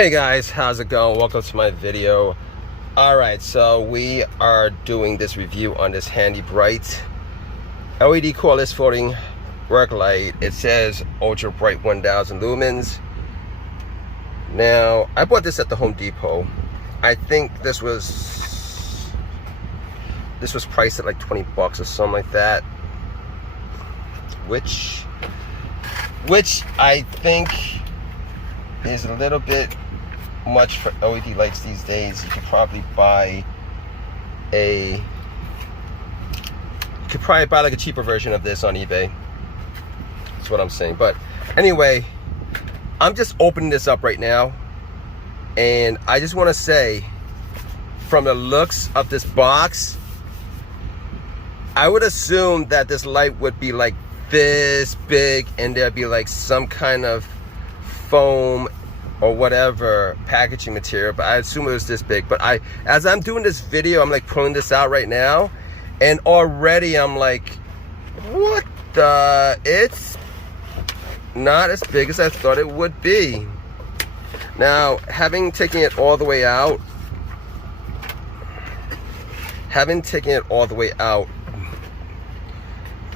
Hey guys, how's it going? Welcome to my video. Alright, so we are doing this review on this handy Brite LED cordless floating work light. It says ultra bright 1000 lumens. Now, I bought this at the Home Depot. I think this was priced at like 20 bucks or something like that, which I think is a little bit much for LED lights these days. You could probably buy like a cheaper version of this on eBay. That's what I'm saying. But anyway, I'm just opening this up right now, and I just want to say, from the looks of this box, I would assume that this light would be like this big, and there'd be like some kind of foam or whatever packaging material, but I assume it was this big. But as I'm doing this video, I'm like pulling this out right now, and already I'm like, what the? It's not as big as I thought it would be. Now, having taken it all the way out,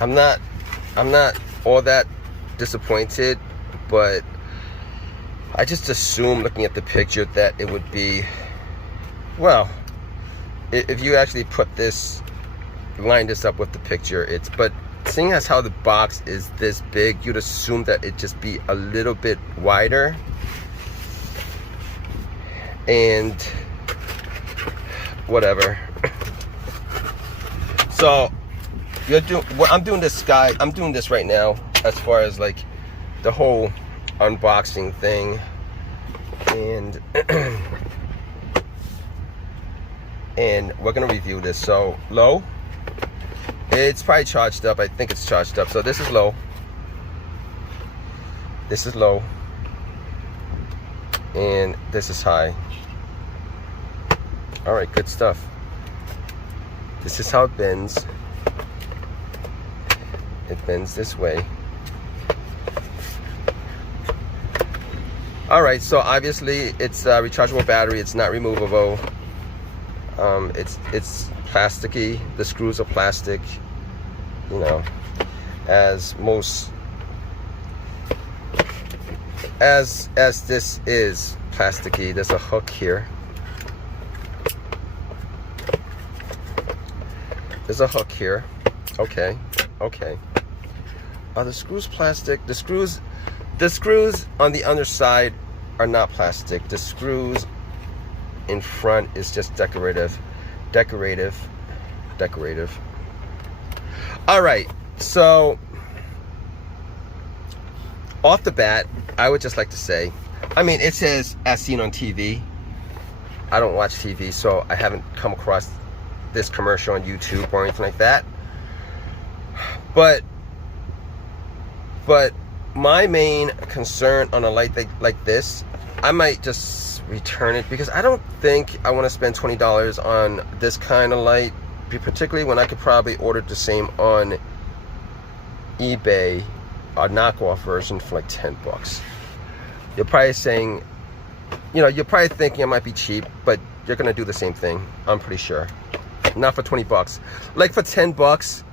I'm not all that disappointed, but I just assumed, looking at the picture, that it would be, well, if you actually line this up with the picture, but seeing as how the box is this big, you'd assume that it'd just be a little bit wider. And whatever. So I'm doing this right now, as far as like the whole unboxing thing, and and we're gonna review this. So low, it's probably charged up. I think it's charged up. So this is low, and this is high. All right, good stuff. This is how it bends. It bends this way. All right, so obviously it's a rechargeable battery. It's not removable. It's plasticky. The screws are plastic, you know, as this is plasticky. There's a hook here. Okay. Are the screws plastic? The screws on the underside are not plastic. The screws in front is just decorative. All right, so off the bat, I would just like to say, I mean, it says as seen on TV. I don't watch TV, so I haven't come across this commercial on YouTube or anything like that. But my main concern on a light like this, I might just return it, because I don't think I want to spend $20 on this kind of light, particularly when I could probably order the same on eBay, a knockoff version, for like 10 bucks. You're probably saying, you're probably thinking it might be cheap, but you're gonna do the same thing, I'm pretty sure. Not for 20 bucks. Like for 10 bucks,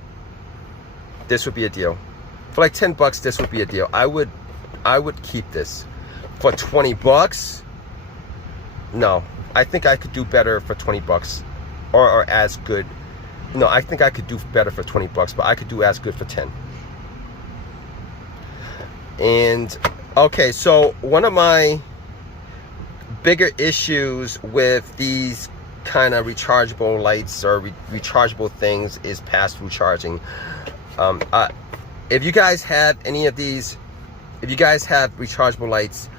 this would be a deal. For like 10 bucks, this would be a deal. I would keep this. For 20 bucks, no. I think I could do better for 20 bucks, or as good. No, I think I could do better for 20 bucks, but I could do as good for 10. And okay, so one of my bigger issues with these kind of rechargeable lights or rechargeable things is pass-through charging. If you guys have any of these, if you guys have rechargeable lights,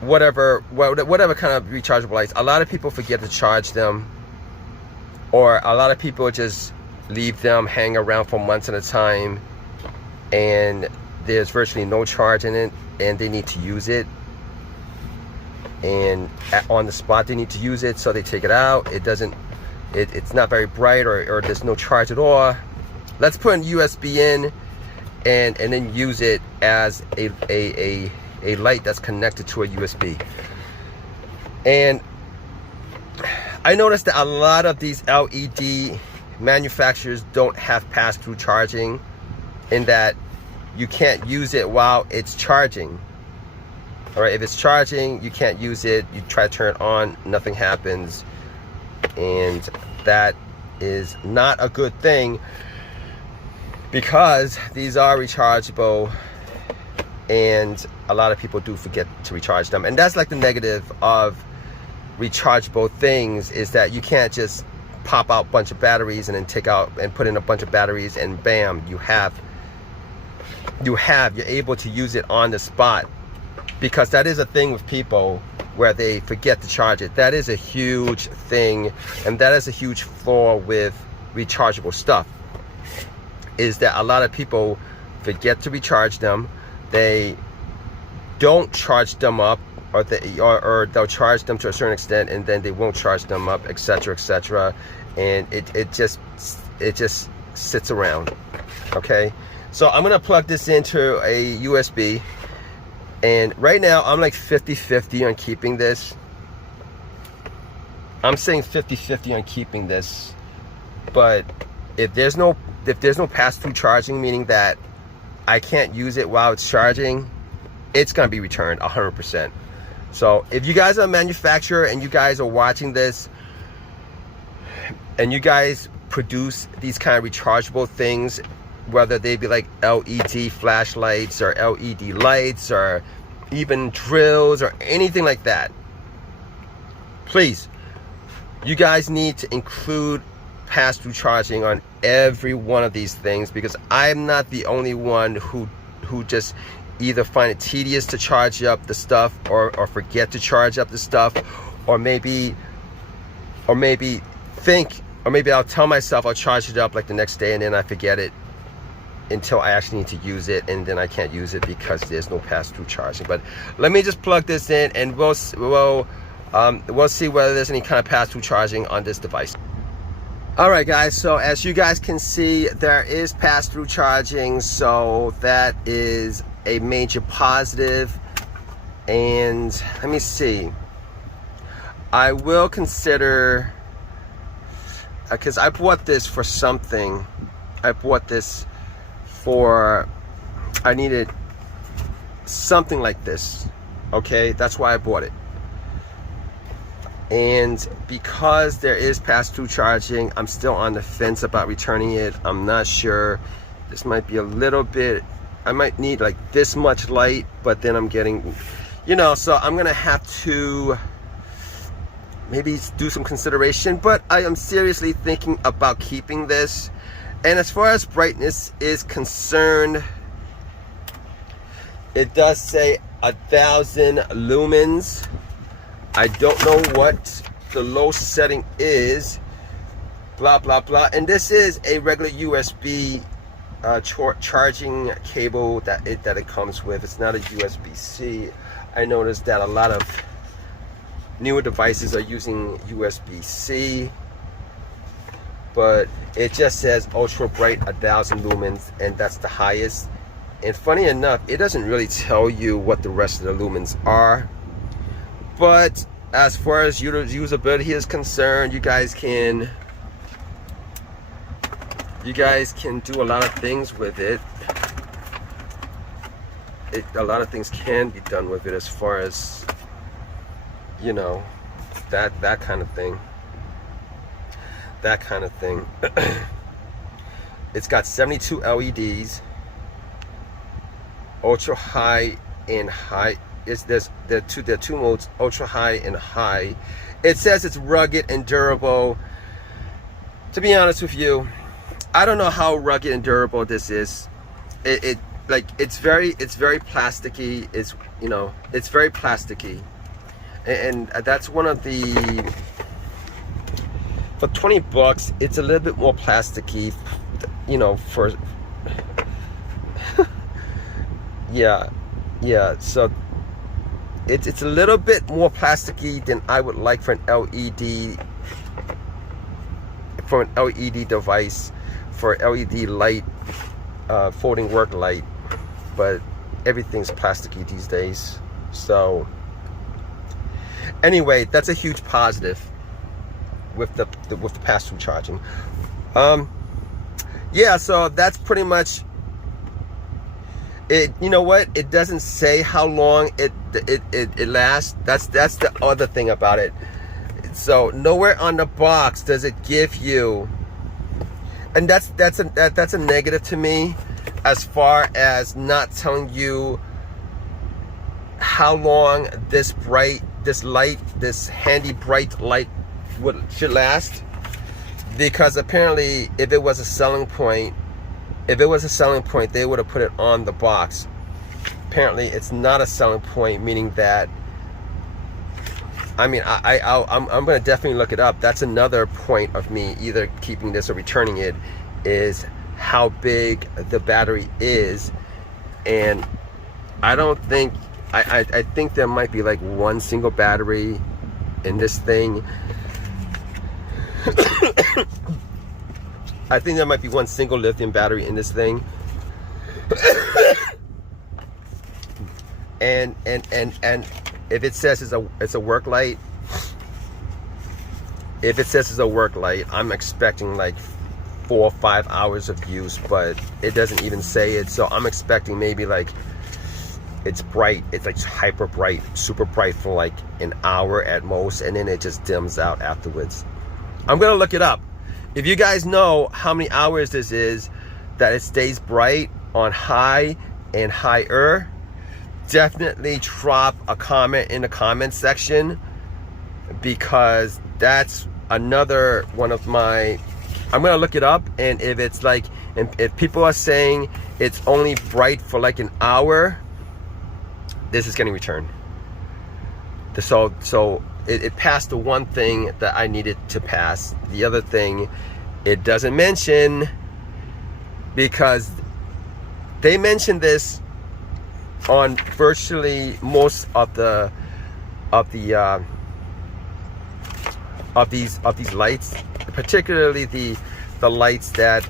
whatever kind of rechargeable lights, a lot of people forget to charge them, or a lot of people just leave them hang around for months at a time, and there's virtually no charge in it, and they need to use it, and on the spot they need to use it, so they take it out. It's not very bright, or there's no charge at all. Let's put an USB in and then use it as a a light that's connected to a USB. And I noticed that a lot of these LED manufacturers don't have pass-through charging, in that you can't use it while it's charging. All right, if it's charging, you can't use it. You try to turn it on, nothing happens. And that is not a good thing, because these are rechargeable and a lot of people do forget to recharge them. And that's like the negative of rechargeable things, is that you can't just pop out a bunch of batteries and then take out and put in a bunch of batteries and bam, you're able to use it on the spot. Because that is a thing with people, where they forget to charge it. That is a huge thing, and that is a huge flaw with rechargeable stuff, is that a lot of people forget to recharge them. They don't charge them up, or they'll charge them to a certain extent and then they won't charge them up, etc., etc. And it just sits around. Okay, so I'm gonna plug this into a USB. And right now, I'm like 50-50 on keeping this. I'm saying 50-50 on keeping this. But if there's no pass-through charging, meaning that I can't use it while it's charging, it's gonna be returned 100%. So if you guys are a manufacturer and you guys are watching this, and you guys produce these kind of rechargeable things, whether they be like LED flashlights or LED lights or even drills or anything like that, please, you guys need to include pass-through charging on every one of these things, because I'm not the only one who just either find it tedious to charge up the stuff, or forget to charge up the stuff, or maybe I'll tell myself I'll charge it up like the next day and then I forget it until I actually need to use it, and then I can't use it because there's no pass-through charging. But let me just plug this in and we'll see whether there's any kind of pass-through charging on this device. Alright guys, so as you guys can see, there is pass-through charging, so that is a major positive. And let me see, I will consider, because I bought this for something. I bought this for, I needed something like this, okay? That's why I bought it. And because there is pass-through charging, I'm still on the fence about returning it. I'm not sure. This might be a little bit, I might need like this much light, but then I'm getting, you know, so I'm gonna have to maybe do some consideration, but I am seriously thinking about keeping this. And as far as brightness is concerned, it does say 1,000 lumens. I don't know what the low setting is, blah blah blah. And this is a regular USB charging cable that it comes with. It's not a USB-C. I noticed that a lot of newer devices are using USB-C, but it just says ultra bright 1,000 lumens, and that's the highest. And funny enough, it doesn't really tell you what the rest of the lumens are. But as far as usability is concerned, you guys can do a lot of things with it. A lot of things can be done with it, as far as, you know, that kind of thing. That kind of thing. It's got 72 LEDs, ultra high and high. There are two modes, ultra high and high. It says it's rugged and durable. To be honest with you, I don't know how rugged and durable this is. It's very plasticky. It's, you know, it's very plasticky, and that's one of the, for 20 bucks, it's a little bit more plasticky, you know, for yeah, so it's a little bit more plasticky than I would like for an LED device, for LED light, folding work light. But everything's plasticky these days. So anyway, that's a huge positive with the pass-through charging. Yeah, so that's pretty much it. You know what? It doesn't say how long it lasts. That's the other thing about it. So nowhere on the box does it give you, and that's a negative to me, as far as not telling you how long this handy Brite light should last. Because apparently, if it was a selling point, they would have put it on the box. Apparently, it's not a selling point, meaning that, I mean, I'm going to definitely look it up. That's another point of me either keeping this or returning it, is how big the battery is. And I don't think, I think there might be like one single battery in this thing. I think there might be one single lithium battery in this thing. and if it says it's a work light, I'm expecting like 4 or 5 hours of use, but it doesn't even say it. So I'm expecting maybe like it's bright, it's like hyper bright, super bright for like an hour at most, and then it just dims out afterwards. I'm gonna look it up. If you guys know how many hours this is that it stays bright on high and higher, definitely drop a comment in the comment section, because that's another one of my, I'm gonna look it up. And if it's like, and if people are saying it's only bright for like an hour, this is getting returned. So it passed the one thing that I needed to pass. The other thing it doesn't mention, because they mentioned this on virtually most of these lights, particularly the lights that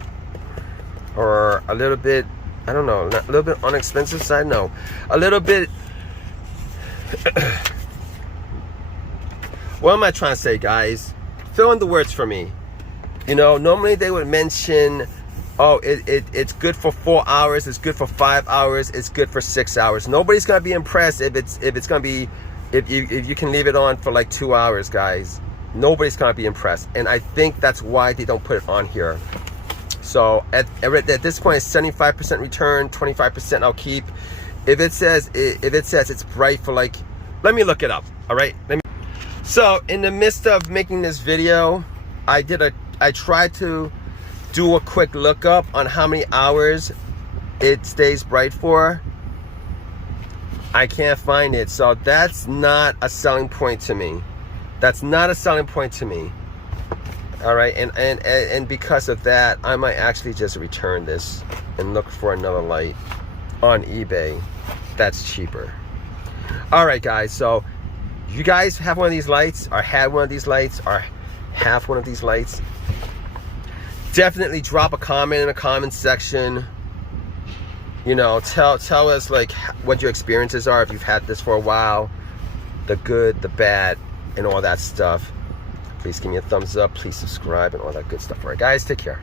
are a little bit, I don't know, not a little bit on the expensive side, no, a little bit. What am I trying to say, guys? Fill in the words for me. You know, normally they would mention, oh, it's good for 4 hours, it's good for 5 hours, it's good for 6 hours. Nobody's gonna be impressed if it's gonna be, if you can leave it on for like 2 hours, guys. Nobody's gonna be impressed, and I think that's why they don't put it on here. So at this point, it's 75% return, 25% I'll keep. If it says it's bright for like, let me look it up. All right, So in the midst of making this video, I tried to do a quick lookup on how many hours it stays bright for. I can't find it, so that's not a selling point to me. That's not a selling point to me. All right, and because of that, I might actually just return this and look for another light on eBay that's cheaper. All right, guys, so you guys have one of these lights, or had one of these lights, or have one of these lights, definitely drop a comment in the comment section. You know, tell us like what your experiences are, if you've had this for a while, the good, the bad, and all that stuff. Please give me a thumbs up, please subscribe, and all that good stuff. All right, guys, take care.